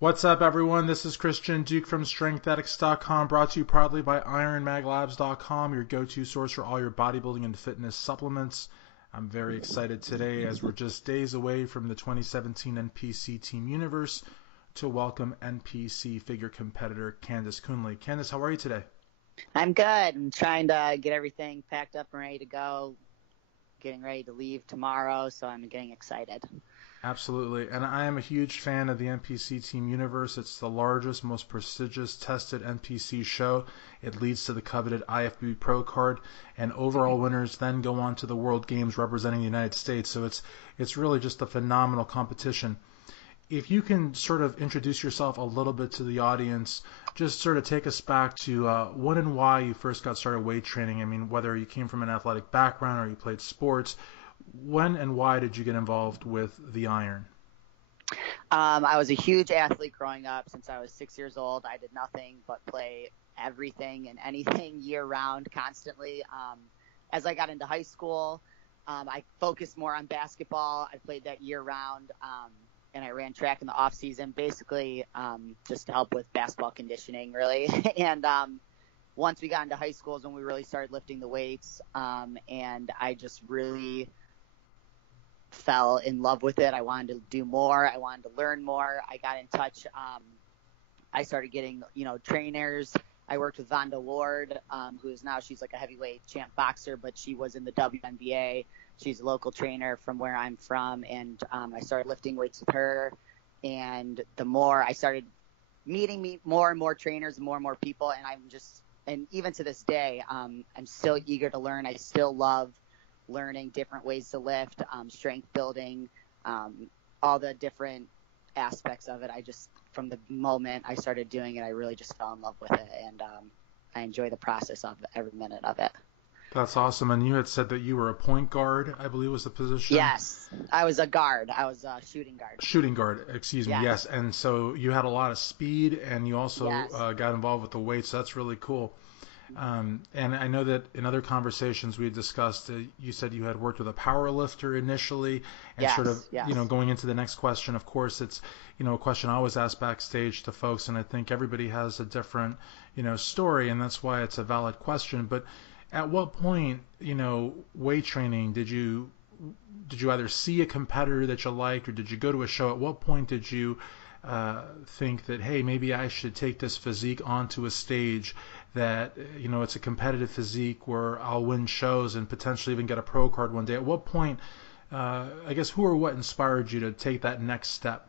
What's up, everyone? This is Christian Duke from StrengthAddicts.com, brought to you proudly by IronMagLabs.com, your go-to source for all your bodybuilding and fitness supplements. I'm very excited today as we're just days away from the 2017 NPC Team Universe to welcome NPC figure competitor KANDACE KUHNLE. KANDACE, how are you today? I'm good. I'm trying to get everything packed up and ready to go, getting ready to leave tomorrow, so I'm getting excited. Absolutely, and I am a huge fan of the NPC Team Universe. It's the largest, most prestigious, tested NPC show. It leads to the coveted IFBB Pro Card, and overall winners then go on to the World Games representing the United States. So it's really just a phenomenal competition. If you can sort of introduce yourself a little bit to the audience, just sort of take us back to when and why you first got started weight training. I mean, whether you came from an athletic background or you played sports. When and why did you get involved with the iron? I was a huge athlete growing up. Since I was 6 years old, I did nothing but play everything and anything year-round constantly. As I got into high school, I focused more on basketball. I played that year-round, and I ran track in the off-season, basically just to help with basketball conditioning, really. And once we got into high school is when we really started lifting the weights, and I just really fell in love with it. I wanted to do more. I wanted to learn more. I got in touch. I started getting, trainers. I worked with Vonda Ward, she's like a heavyweight champ boxer, but she was in the WNBA. She's a local trainer from where I'm from, and I started lifting weights with her. And the more I started meeting more and more trainers and more people, and even to this day, I'm still eager to learn. I still love learning different ways to lift, strength building, all the different aspects of it. From the moment I started doing it, I really just fell in love with it, and I enjoy the process of every minute of it. That's awesome. And you had said that you were a point guard, I believe was the position? Yes, I was a guard. I was a shooting guard. Shooting guard, excuse me, yes. And so you had a lot of speed, and you also got involved with the weights. So that's really cool. And I know that in other conversations we had discussed, you said you had worked with a power lifter initially, and going into the next question, of course, it's, a question I always ask backstage to folks, and I think everybody has a different, story, and that's why it's a valid question. But at what point, weight training, did you either see a competitor that you liked, or did you go to a show? At what point did you think that, hey, maybe I should take this physique onto a stage that, it's a competitive physique where I'll win shows and potentially even get a pro card one day? At what point, I guess, who or what inspired you to take that next step?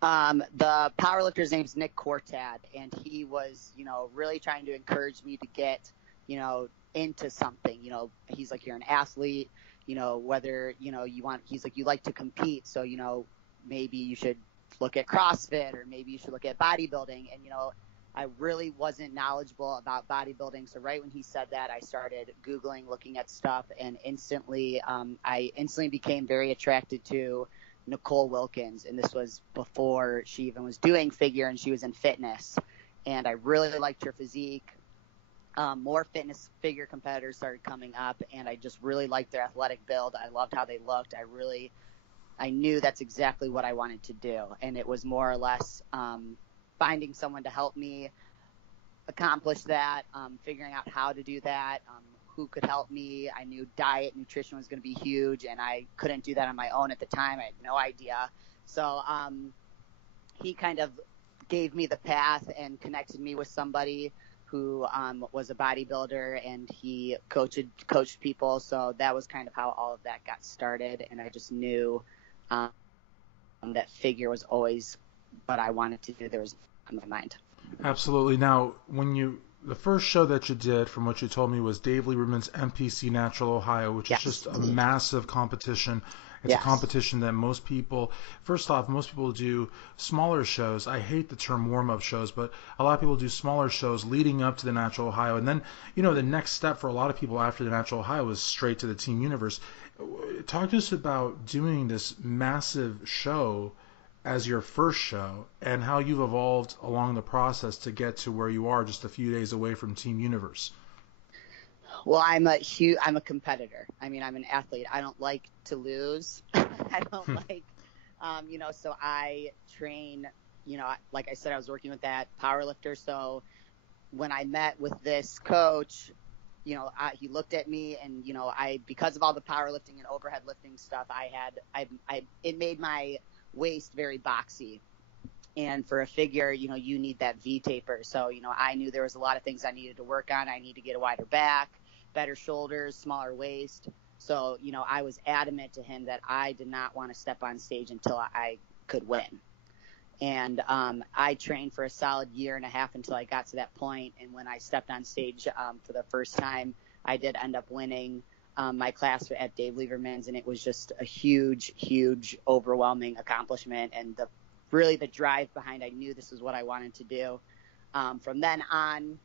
The powerlifter's name's Nick Cortad, and he was, really trying to encourage me to get, into something. He's like, you're an athlete, whether, he's like, you like to compete, so, maybe you should look at CrossFit, or maybe you should look at bodybuilding. And, I really wasn't knowledgeable about bodybuilding. So right when he said that, I started Googling, looking at stuff, and I instantly became very attracted to Nicole Wilkins. And this was before she even was doing figure, and she was in fitness. And I really liked her physique. More fitness figure competitors started coming up, and I just really liked their athletic build. I loved how they looked. I knew that's exactly what I wanted to do. And it was more or less finding someone to help me accomplish that, figuring out how to do that, who could help me. I knew diet, nutrition was going to be huge, and I couldn't do that on my own at the time. I had no idea. So he kind of gave me the path and connected me with somebody who was a bodybuilder, and he coached people. So that was kind of how all of that got started, and I just knew that figure was always what I wanted to do. There was on my mind. Absolutely. Now, the first show that you did, from what you told me, was Dave Lieberman's NPC Natural Ohio, which is just a massive competition. It's a competition that most people do smaller shows. I hate the term warm-up shows, but a lot of people do smaller shows leading up to the Natural Ohio. And then, the next step for a lot of people after the Natural Ohio was straight to the Team Universe. Talk to us about doing this massive show as your first show, and how you've evolved along the process to get to where you are just a few days away from Team Universe. Well, I'm a competitor. I mean, I'm an athlete. I don't like to lose. I don't like, so I train, like I said, I was working with that power lifter. So when I met with this coach, he looked at me, and because of all the powerlifting and overhead lifting stuff it made my waist very boxy. And for a figure, you need that V taper. So, I knew there was a lot of things I needed to work on. I need to get a wider back, better shoulders, smaller waist. So, I was adamant to him that I did not want to step on stage until I could win. And I trained for a solid year and a half until I got to that point. And when I stepped on stage for the first time, I did end up winning my class at Dave Lieberman's, and it was just a huge, huge, overwhelming accomplishment. And the drive behind, I knew this is what I wanted to do. From then on,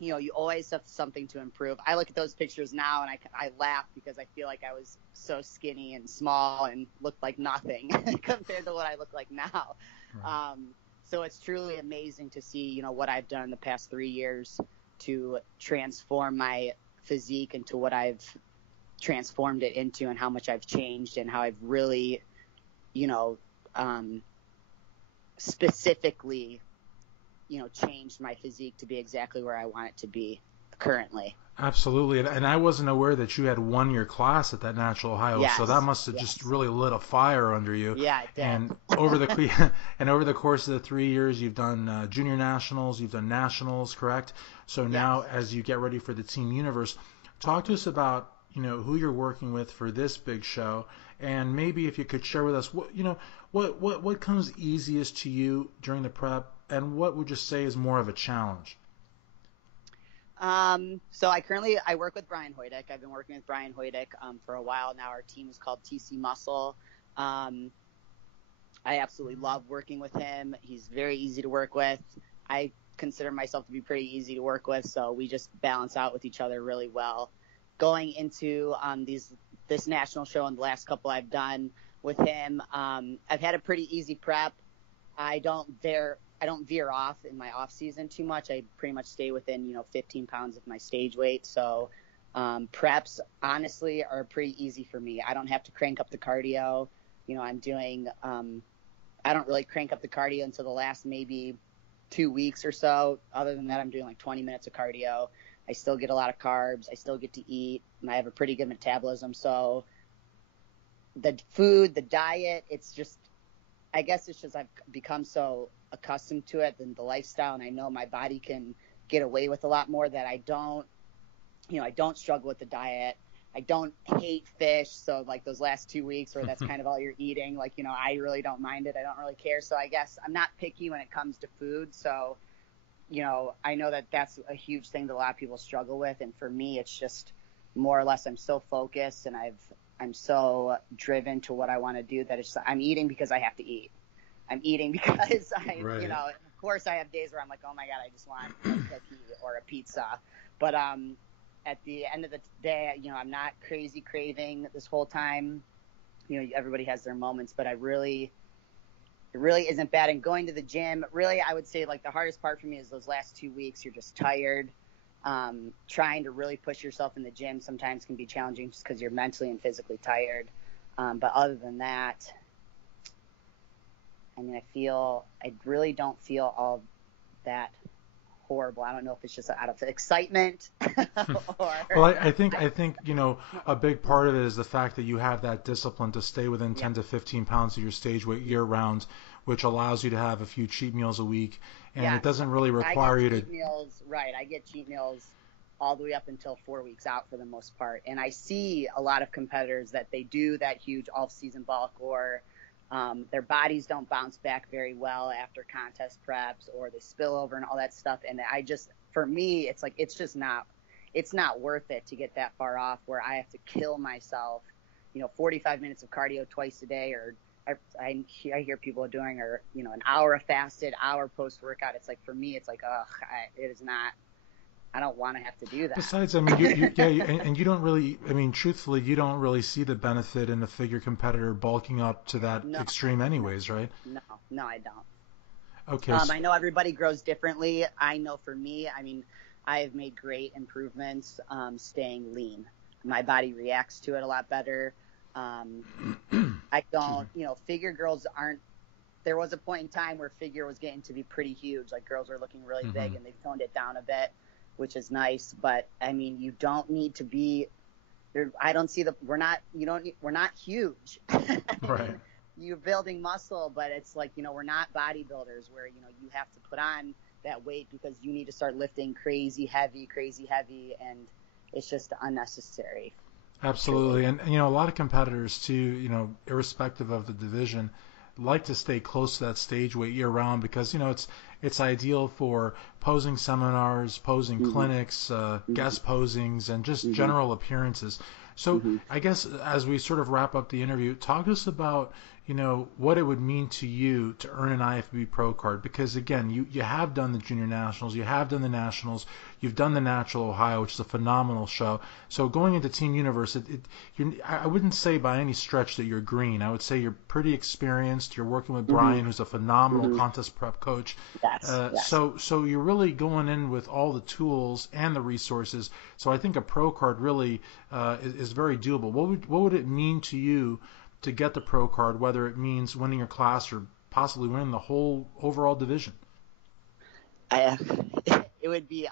you always have something to improve. I look at those pictures now and I laugh because I feel like I was so skinny and small and looked like nothing compared to what I look like now. Right. So it's truly amazing to see, what I've done in the past 3 years to transform my physique into what I've transformed it into, and how much I've changed, and how I've really, specifically, changed my physique to be exactly where I want it to be currently. Absolutely. And I wasn't aware that you had won your class at that Natural Ohio, yes. So that must have just really lit a fire under you. Yeah, it did. And over the course of the 3 years, you've done junior nationals, you've done nationals, correct? So now, yes. As you get ready for the Team Universe, talk to us about who you're working with for this big show, and maybe if you could share with us what comes easiest to you during the prep, and what would you say is more of a challenge? So I work with Brian Hoydic. I've been working with Brian Hoydic for a while now. Our team is called TC Muscle. I absolutely love working with him. He's very easy to work with. I consider myself to be pretty easy to work with, so we just balance out with each other really well. Going into this national show and the last couple I've done with him, I've had a pretty easy prep. I don't veer off in my off season too much. I pretty much stay within 15 pounds of my stage weight. So preps honestly are pretty easy for me. I don't have to crank up the cardio. I'm doing I don't really crank up the cardio until the last maybe 2 weeks or so. Other than that, I'm doing like 20 minutes of cardio. I still get a lot of carbs. I still get to eat. And I have a pretty good metabolism. So the food, the diet, I guess it's just I've become so accustomed to it and the lifestyle, and I know my body can get away with a lot more, that I don't struggle with the diet. I don't hate fish. So like those last 2 weeks where that's kind of all you're eating, I really don't mind it. I don't really care. So I guess I'm not picky when it comes to food. So, I know that that's a huge thing that a lot of people struggle with. And for me, it's just more or less, I'm so focused and I'm so driven to what I want to do that I'm eating because I have to eat. I'm eating because right. Of course I have days where I'm like, oh my God, I just want a cookie or a pizza. But at the end of the day, I'm not crazy craving this whole time. Everybody has their moments, but it really isn't bad. And going to the gym, really, I would say like the hardest part for me is those last 2 weeks. You're just tired. Trying to really push yourself in the gym sometimes can be challenging just because you're mentally and physically tired. But other than that, I really don't feel all that horrible. I don't know if it's just out of excitement or. Well, I think a big part of it is the fact that you have that discipline to stay within 10 to 15 pounds of your stage weight year round, which allows you to have a few cheat meals a week, and it doesn't really require you to. I get cheat meals all the way up until 4 weeks out for the most part, and I see a lot of competitors that they do that huge off-season bulk, or their bodies don't bounce back very well after contest preps, or they spill over and all that stuff. And for me, it's like, it's not worth it to get that far off where I have to kill myself, 45 minutes of cardio twice a day, or I hear people doing, or, an hour of fasted, hour post workout. It's like, for me, it's like, it is not, I don't want to have to do that. Besides, and you don't really, truthfully, you don't really see the benefit in a figure competitor bulking up to that extreme anyways, right? No, I don't. Okay. I know everybody grows differently. I know for me, I have made great improvements staying lean. My body reacts to it a lot better. I don't, figure girls aren't there was a point in time where figure was getting to be pretty huge. Like girls were looking really big, and they've toned it down a bit, which is nice. But I mean, you don't need to be. I don't see we're not huge. Right. You're building muscle, but it's like, we're not bodybuilders where, you have to put on that weight because you need to start lifting crazy heavy, and it's just unnecessary. Absolutely. And, a lot of competitors too, irrespective of the division, like to stay close to that stage weight year round because, it's ideal for posing seminars, posing clinics, guest posings, and just general appearances. So I guess as we sort of wrap up the interview, talk to us about, what it would mean to you to earn an IFBB Pro Card. Because, again, you have done the Junior Nationals, you have done the Nationals, you've done the Natural Ohio, which is a phenomenal show. So going into Team Universe, I wouldn't say by any stretch that you're green. I would say you're pretty experienced. You're working with Brian, who's a phenomenal contest prep coach. Yes. So you're really going in with all the tools and the resources. So I think a Pro Card really is very doable. What would it mean to you to get the Pro Card, whether it means winning your class or possibly winning the whole overall division? It would be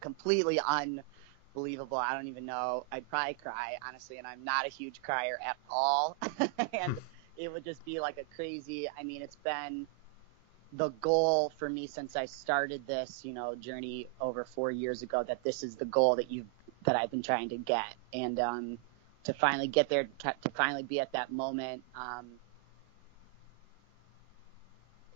completely unbelievable. I don't even know. I'd probably cry, honestly, and I'm not a huge crier at all. And it would just be like a crazy, it's been the goal for me since I started this, journey over 4 years ago, that this is the goal that I've been trying to get. And to finally get there, to finally be at that moment,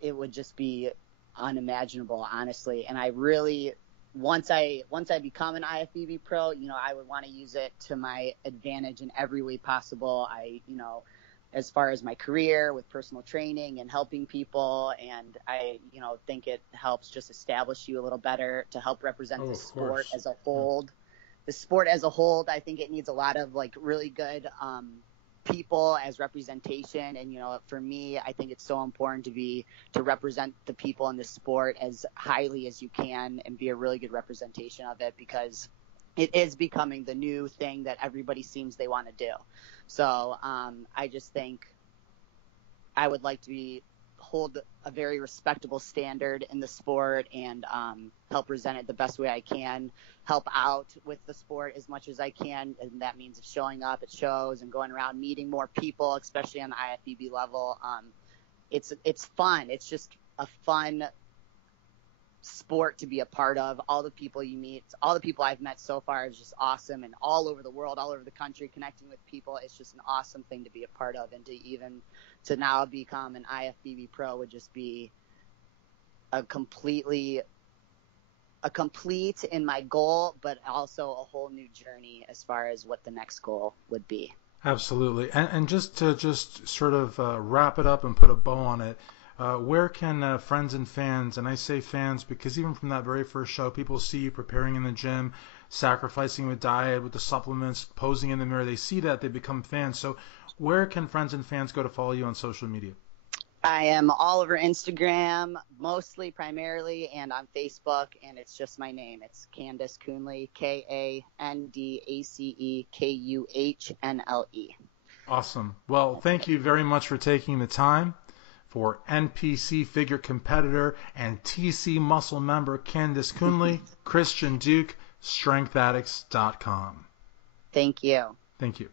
it would just be unimaginable, honestly. And I really, once I become an IFBB Pro, I would want to use it to my advantage in every way possible. As far as my career with personal training and helping people, and I, think it helps just establish you a little better to help represent the sport as a whole. The sport as a whole, I think it needs a lot of really good people as representation. And for me, I think it's so important to represent the people in the sport as highly as you can and be a really good representation of it, because it is becoming the new thing that everybody seems they want to do. So I just think I would like to hold a very respectable standard in the sport and help present it the best way I can, help out with the sport as much as I can, and that means showing up at shows and going around meeting more people, especially on the IFBB level. It's fun. It's just a fun sport to be a part of. All the people you meet, all the people I've met so far is just awesome, and all over the world, all over the country, connecting with people. It's just an awesome thing to be a part of, and to now become an IFBB Pro would just be a complete in my goal, but also a whole new journey as far as what the next goal would be. Absolutely. And just to sort of wrap it up and put a bow on it, where can friends and fans, and I say fans because even from that very first show, people see you preparing in the gym, sacrificing with diet, with the supplements, posing in the mirror. They see that, they become fans. So where can friends and fans go to follow you on social media? I am all over Instagram, primarily, and on Facebook, and it's just my name. It's KANDACE KUHNLE, KANDACEKUHNLE. Awesome. Well, thank you very much for taking the time. For NPC figure competitor and TC muscle member KANDACE KUHNLE, Christian Duke, StrengthAddicts.com. Thank you. Thank you.